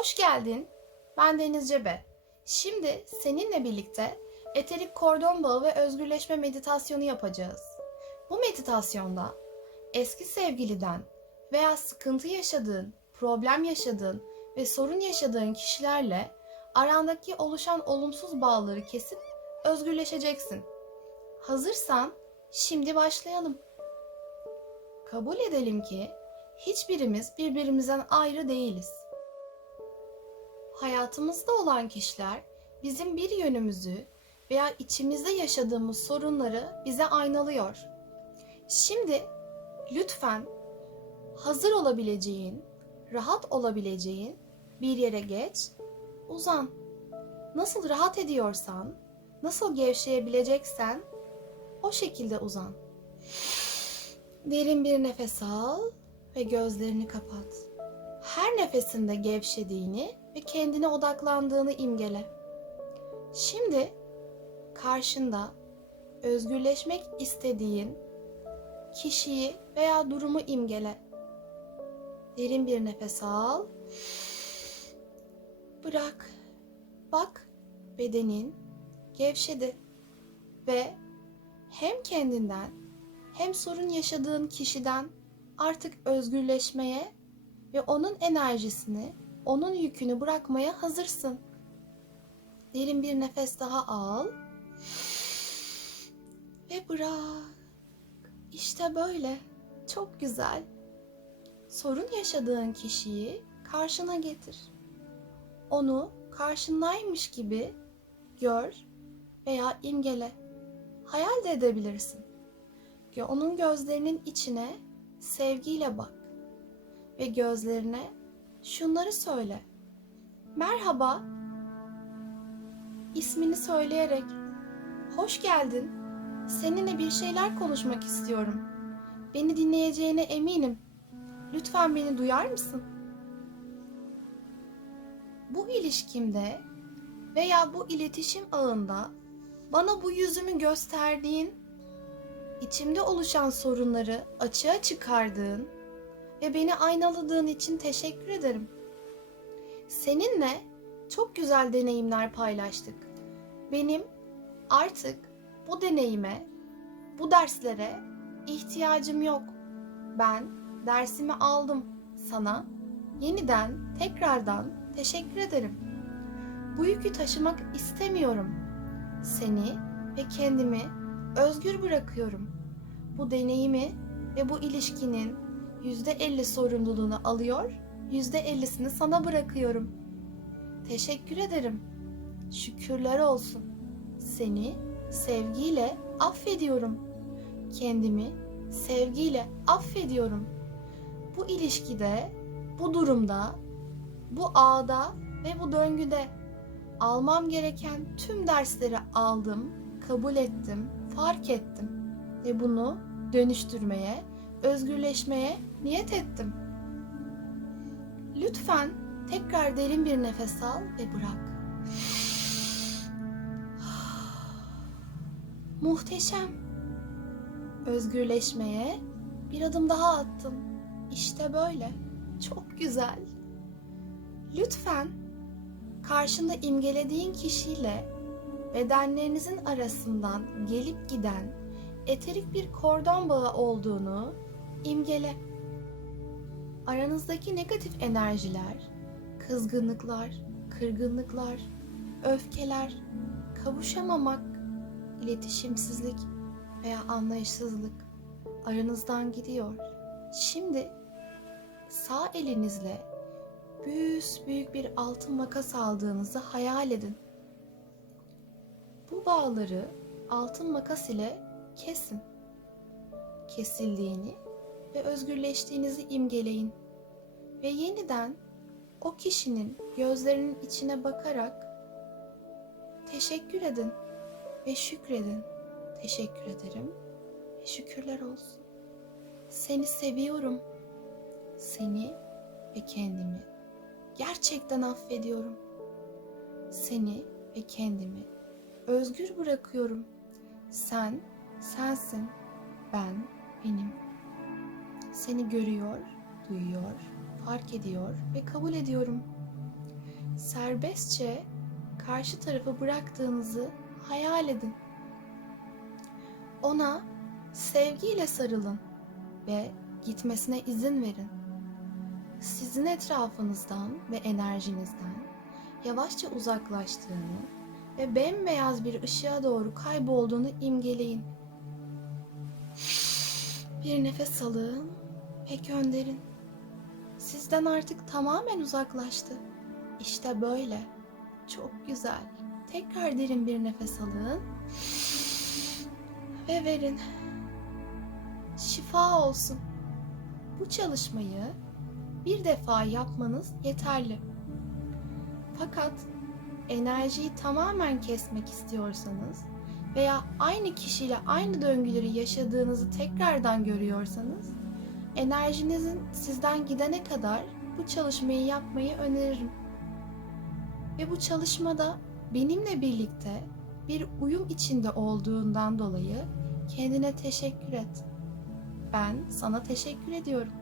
Hoş geldin. Ben Deniz Cebe. Şimdi seninle birlikte eterik kordon bağı ve özgürleşme meditasyonu yapacağız. Bu meditasyonda eski sevgiliden veya sıkıntı yaşadığın, problem yaşadığın ve sorun yaşadığın kişilerle arandaki oluşan olumsuz bağları kesip özgürleşeceksin. Hazırsan şimdi başlayalım. Kabul edelim ki hiçbirimiz birbirimizden ayrı değiliz. Hayatımızda olan kişiler bizim bir yönümüzü veya içimizde yaşadığımız sorunları bize aynalıyor. Şimdi lütfen hazır olabileceğin, rahat olabileceğin bir yere geç, uzan. Nasıl rahat ediyorsan, nasıl gevşeyebileceksen o şekilde uzan. Derin bir nefes al ve gözlerini kapat. Her nefesinde gevşediğini ve kendine odaklandığını imgele. Şimdi karşında özgürleşmek istediğin kişiyi veya durumu imgele. Derin bir nefes al. Bırak. Bak bedenin gevşedi ve hem kendinden hem sorun yaşadığın kişiden artık özgürleşmeye ve onun enerjisini, onun yükünü bırakmaya hazırsın. Derin bir nefes daha al ve bırak. İşte böyle. Çok güzel. Sorun yaşadığın kişiyi karşına getir. Onu karşındaymış gibi gör veya imgele. Hayal de edebilirsin. Onun gözlerinin içine sevgiyle bak ve gözlerine şunları söyle. Merhaba. İsmini söyleyerek hoş geldin. Seninle bir şeyler konuşmak istiyorum. Beni dinleyeceğine eminim. Lütfen beni duyar mısın? Bu ilişkimde veya bu iletişim ağında bana bu yüzümü gösterdiğin, içimde oluşan sorunları açığa çıkardığın ve beni aynaladığın için teşekkür ederim. Seninle çok güzel deneyimler paylaştık. Benim artık bu deneyime, bu derslere ihtiyacım yok. Ben dersimi aldım. Sana yeniden, tekrardan teşekkür ederim. Bu yükü taşımak istemiyorum. Seni ve kendimi özgür bırakıyorum. Bu deneyimi ve bu ilişkinin %50 sorumluluğunu alıyor, %50'sini sana bırakıyorum. Teşekkür ederim. Şükürler olsun. Seni sevgiyle affediyorum. Kendimi sevgiyle affediyorum. Bu ilişkide, bu durumda, bu ağda ve bu döngüde almam gereken tüm dersleri aldım, kabul ettim, fark ettim ve bunu dönüştürmeye, özgürleşmeye niyet ettim. Lütfen tekrar derin bir nefes al ve bırak. Muhteşem. Özgürleşmeye bir adım daha attım. İşte böyle. Çok güzel. Lütfen karşında imgelediğin kişiyle bedenlerinizin arasından gelip giden eterik bir kordon bağı olduğunu imgele. Aranızdaki negatif enerjiler, kızgınlıklar, kırgınlıklar, öfkeler, kavuşamamak, iletişimsizlik veya anlayışsızlık aranızdan gidiyor. Şimdi sağ elinizle büyük büyük bir altın makas aldığınızı hayal edin. Bu bağları altın makas ile kesin. Kesildiğini ve özgürleştiğinizi imgeleyin. Ve yeniden o kişinin gözlerinin içine bakarak teşekkür edin ve şükredin. Teşekkür ederim ve şükürler olsun. Seni seviyorum. Seni ve kendimi gerçekten affediyorum. Seni ve kendimi özgür bırakıyorum. Sen, sensin. Ben, benim. Seni görüyor, duyuyor, fark ediyor ve kabul ediyorum. serbestçe karşı tarafı bıraktığınızı hayal edin. Ona sevgiyle sarılın ve gitmesine izin verin. Sizin etrafınızdan ve enerjinizden yavaşça uzaklaştığını ve bembeyaz bir ışığa doğru kaybolduğunu imgeleyin. Bir nefes alın ve gönderin. Sizden artık tamamen uzaklaştı. İşte böyle. Çok güzel. Tekrar derin bir nefes alın ve verin. Şifa olsun. Bu çalışmayı bir defa yapmanız yeterli. Fakat enerjiyi tamamen kesmek istiyorsanız veya aynı kişiyle aynı döngüleri yaşadığınızı tekrardan görüyorsanız enerjinizin sizden gidene kadar bu çalışmayı yapmayı öneririm. Ve bu çalışmada benimle birlikte bir uyum içinde olduğundan dolayı kendine teşekkür et. Ben sana teşekkür ediyorum.